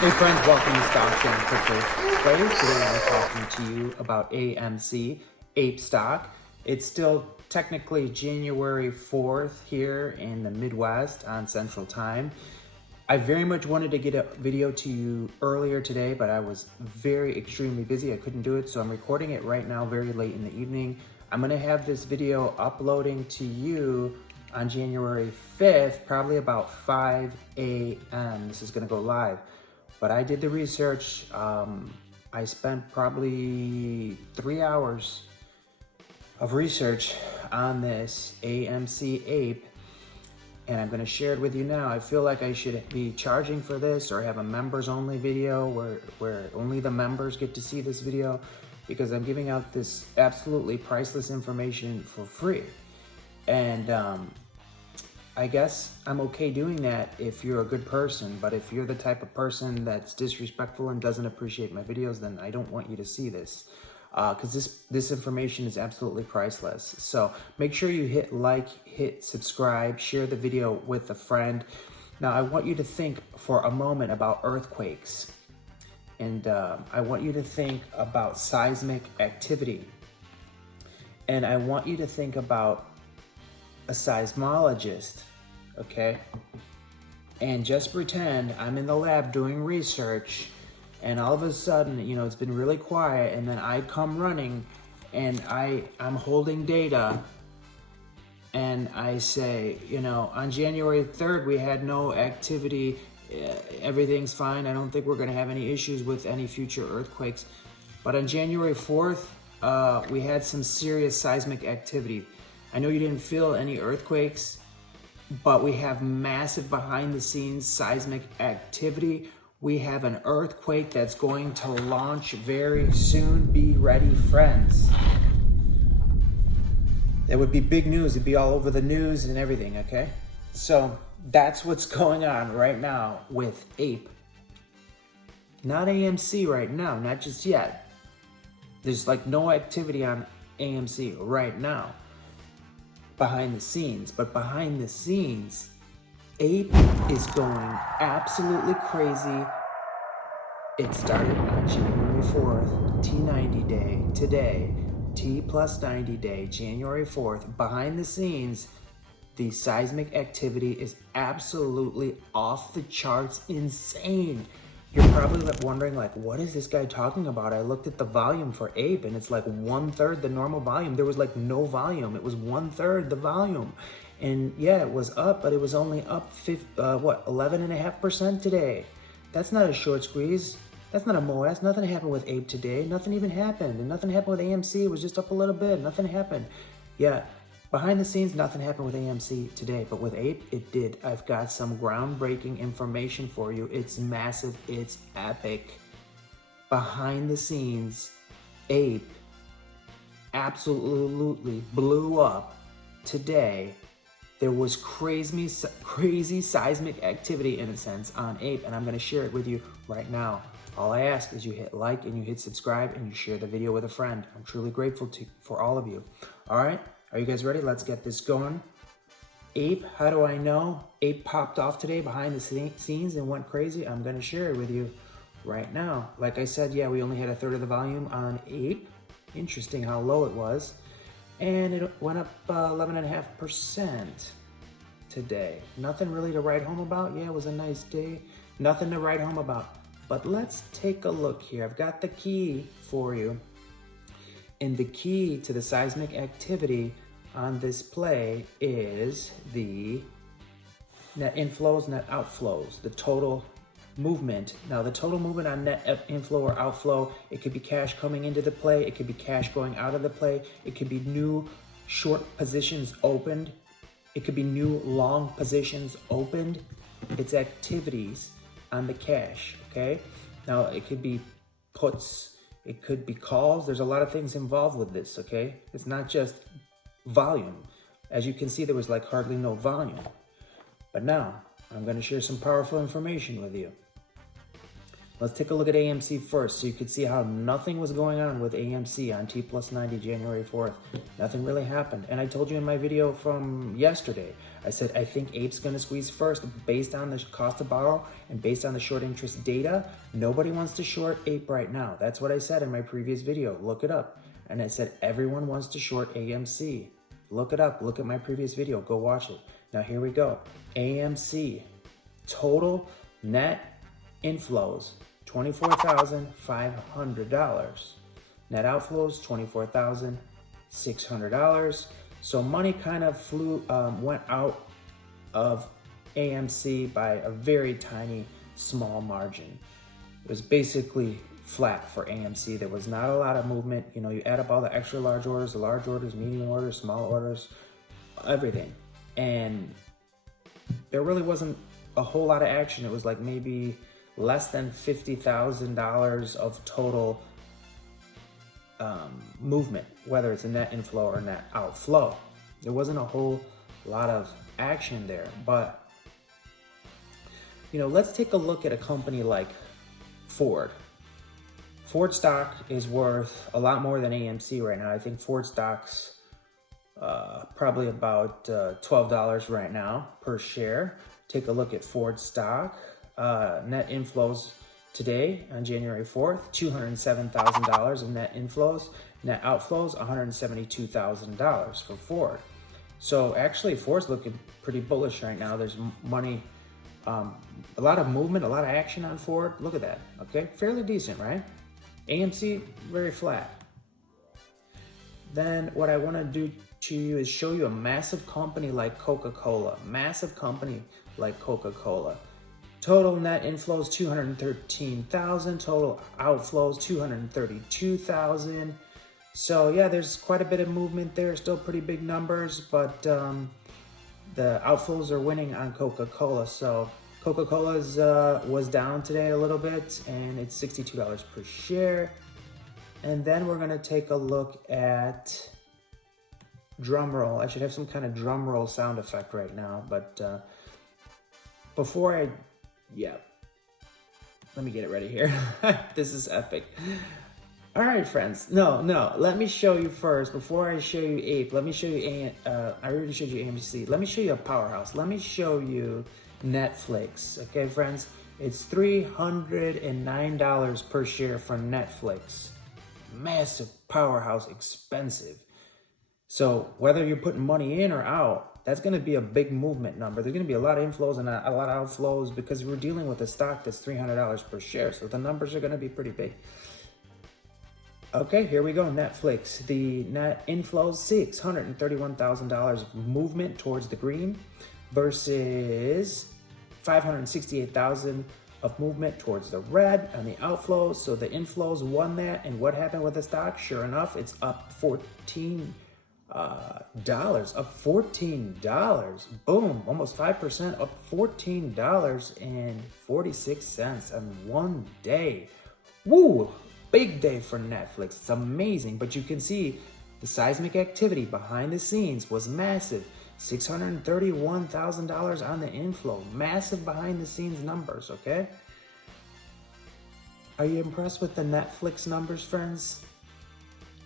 Hey friends, welcome to Stocks and Crypto Trade. Today I'm talking to you about AMC APE stock. It's still technically January 4th here in the Midwest on Central Time. I very much wanted to get a video to you earlier today, but I was extremely busy. I couldn't do it, so I'm recording it right now very late in the evening. I'm gonna have this video uploading to you on January 5th, probably about 5 a.m. This is gonna go live. But I did the research. I spent probably 3 hours of research on this AMC APE, and I'm gonna share it with you now. I feel like I should be charging for this or have a members only video where only the members get to see this video, because I'm giving out this absolutely priceless information for free. And I guess I'm okay doing that if you're a good person, but if you're the type of person that's disrespectful and doesn't appreciate my videos, then I don't want you to see this, because this information is absolutely priceless. So make sure you hit like, hit subscribe, share the video with a friend. Now I want you to think for a moment about earthquakes, and I want you to think about seismic activity, and I want you to think about a seismologist, okay? And just pretend I'm in the lab doing research, and all of a sudden, you know, it's been really quiet, and then I come running and I'm holding data, and I say, you know, on January 3rd, we had no activity, everything's fine, I don't think we're gonna have any issues with any future earthquakes. But on January 4th, we had some serious seismic activity. I know you didn't feel any earthquakes, but we have massive behind the scenes seismic activity. We have an earthquake that's going to launch very soon. Be ready, friends. That would be big news. It'd be all over the news and everything, okay? So that's what's going on right now with APE. Not AMC right now, not just yet. There's like no activity on AMC right now. Behind the scenes, but behind the scenes, APE is going absolutely crazy. It started on January 4th, T90 day, today, T+90 day, January 4th. Behind the scenes, the seismic activity is absolutely off the charts, insane. You're probably wondering, like, what is this guy talking about? I looked at the volume for APE and it's like 1/3 the normal volume. There was like no volume. It was 1/3 the volume. And yeah, it was up, but it was only up 11.5% today. That's not a short squeeze. That's not a MOAS. Nothing happened with APE today. Nothing even happened. And nothing happened with AMC. It was just up a little bit. Nothing happened. Yeah. Behind the scenes, nothing happened with AMC today, but with APE, it did. I've got some groundbreaking information for you. It's massive, it's epic. Behind the scenes, APE absolutely blew up today. There was crazy seismic activity, in a sense, on APE, and I'm gonna share it with you right now. All I ask is you hit like and you hit subscribe and you share the video with a friend. I'm truly grateful for all of you. All right? Are you guys ready? Let's get this going. APE, how do I know? APE popped off today behind the scenes and went crazy. I'm gonna share it with you right now. Like I said, yeah, we only had 1/3 of the volume on APE. Interesting how low it was. And it went up 11.5% today. Nothing really to write home about. Yeah, it was a nice day. Nothing to write home about. But let's take a look here. I've got the key for you. And the key to the seismic activity on this play is the net inflows, net outflows, the total movement. Now, the total movement on net inflow or outflow, it could be cash coming into the play, it could be cash going out of the play, it could be new short positions opened, it could be new long positions opened. It's activities on the cash, okay? Now, it could be puts, it could be calls. There's a lot of things involved with this, okay? It's not just volume. As you can see, there was like hardly no volume. But now, I'm gonna share some powerful information with you. Let's take a look at AMC first so you can see how nothing was going on with AMC on T+90 January 4th. Nothing really happened. And I told you in my video from yesterday, I said I think APE's going to squeeze first based on the cost to borrow and based on the short interest data. Nobody wants to short APE right now. That's what I said in my previous video. Look it up. And I said everyone wants to short AMC. Look it up. Look at my previous video. Go watch it. Now here we go. AMC total net inflows $24,500. Net outflows $24,600. So money kind of went out of AMC by a very tiny, small margin. It was basically flat for AMC. There was not a lot of movement. You know, you add up all the extra large orders, the large orders, medium orders, small orders, everything. And there really wasn't a whole lot of action. It was like maybe less than $50,000 of total movement, whether it's a net inflow or net outflow. There wasn't a whole lot of action there. But, you know, let's take a look at a company like Ford. Ford stock is worth a lot more than AMC right now. I think Ford stock's probably about $12 right now per share. Take a look at Ford stock. Net inflows today on January 4th, $207,000 of net inflows. Net outflows, $172,000 for Ford. So actually Ford's looking pretty bullish right now. There's money, a lot of movement, a lot of action on Ford. Look at that, okay? Fairly decent, right? AMC, very flat. Then what I want to do to you is show you a massive company like Coca-Cola. Massive company like Coca-Cola. Total net inflows, 213,000. Total outflows, 232,000. So yeah, there's quite a bit of movement there. Still pretty big numbers, but the outflows are winning on Coca-Cola. So Coca-Cola's was down today a little bit, and it's $62 per share. And then we're gonna take a look at drum roll. I should have some kind of drum roll sound effect right now, but before let me get it ready here. This is epic. All right, friends. No, let me show you first, before I show you APE, let me show you, I already showed you AMC. Let me show you a powerhouse. Let me show you Netflix. Okay, friends? It's $309 per share for Netflix. Massive powerhouse, expensive. So whether you're putting money in or out, that's going to be a big movement number. There's going to be a lot of inflows and a lot of outflows because we're dealing with a stock that's $300 per share. So the numbers are going to be pretty big. Okay, here we go. Netflix. The net inflows, $631,000 of movement towards the green versus $568,000 of movement towards the red on the outflows. So the inflows won that. And what happened with the stock? Sure enough, it's up $14. Up $14. Boom, almost 5%, up $14.46 in one day. Woo, big day for Netflix. It's amazing, but you can see the seismic activity behind the scenes was massive. $631,000 on the inflow. Massive behind the scenes numbers, okay? Are you impressed with the Netflix numbers, friends?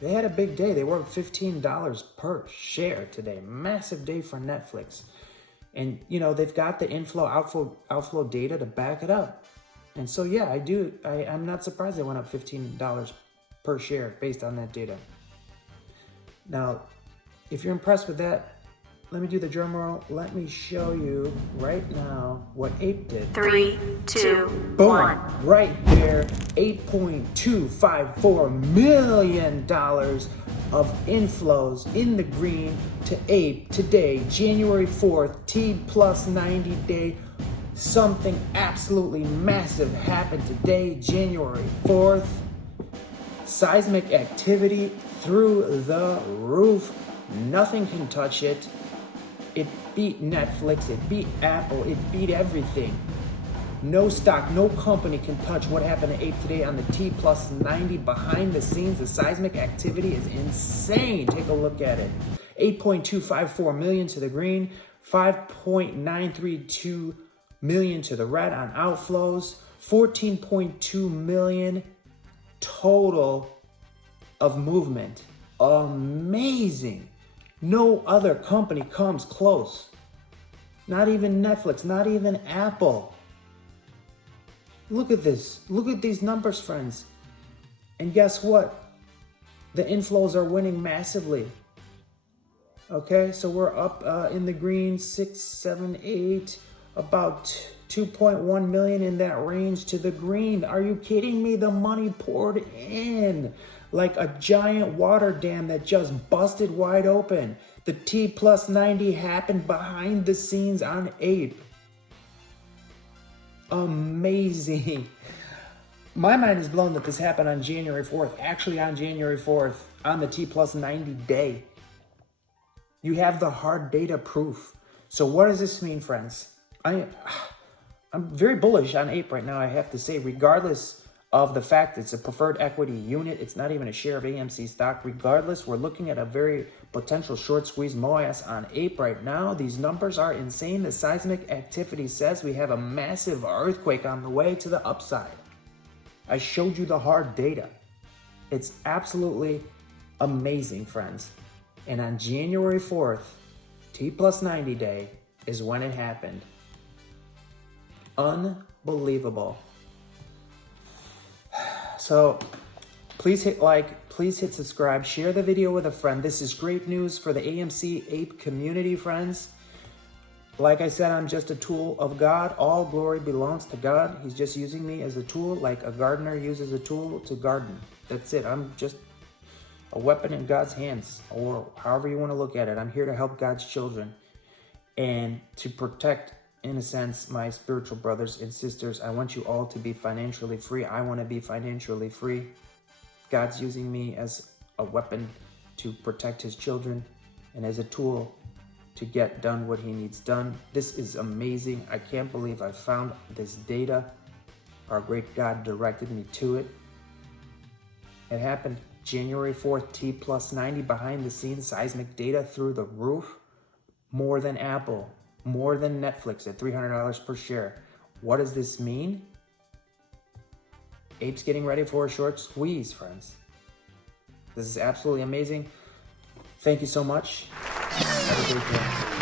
They had a big day. They were $15 per share today. Massive day for Netflix. And, you know, they've got the inflow, outflow data to back it up. And so, yeah, I'm not surprised they went up $15 per share based on that data. Now, if you're impressed with that, let me do the drum roll. Let me show you right now what APE did. 3, 2, Boom. 1. Right there, $8.254 million of inflows in the green to APE today, January 4th, T+90 day. Something absolutely massive happened today, January 4th. Seismic activity through the roof. Nothing can touch it. It beat Netflix, it beat Apple, it beat everything. No stock, no company can touch what happened to APE today on the T+90 behind the scenes. The seismic activity is insane. Take a look at it. 8.254 million to the green, 5.932 million to the red on outflows, 14.2 million total of movement. Amazing. No other company comes close. Not even Netflix, not even Apple. Look at this. Look at these numbers, friends. And guess what? The inflows are winning massively. Okay, so we're up in the green, 6, 7, 8, about 2.1 million in that range to the green. Are you kidding me? The money poured in like a giant water dam that just busted wide open. The T+90 happened behind the scenes on APE. Amazing. My mind is blown that this happened on January 4th, actually on January 4th, on the T+90 day. You have the hard data proof. So what does this mean, friends? I'm very bullish on APE right now, I have to say, regardless of the fact it's a preferred equity unit. It's not even a share of AMC stock. Regardless, we're looking at a very potential short squeeze MOAS on APE right now. These numbers are insane. The seismic activity says we have a massive earthquake on the way to the upside. I showed you the hard data. It's absolutely amazing, friends. And on January 4th, T+90 day is when it happened. Unbelievable. So please hit like, please hit subscribe, share the video with a friend. This is great news for the AMC APE community, friends. Like I said, I'm just a tool of God. All glory belongs to God. He's just using me as a tool, like a gardener uses a tool to garden. That's it. I'm just a weapon in God's hands, or however you want to look at it. I'm here to help God's children and to protect, in a sense, my spiritual brothers and sisters. I want you all to be financially free. I want to be financially free. God's using me as a weapon to protect his children and as a tool to get done what he needs done. This is amazing. I can't believe I found this data. Our great God directed me to it. It happened January 4th, T+90, behind the scenes seismic data through the roof. More than Apple, more than Netflix at $300 per share. What does this mean? APE's getting ready for a short squeeze, friends. This is absolutely amazing. Thank you so much. Have a great day.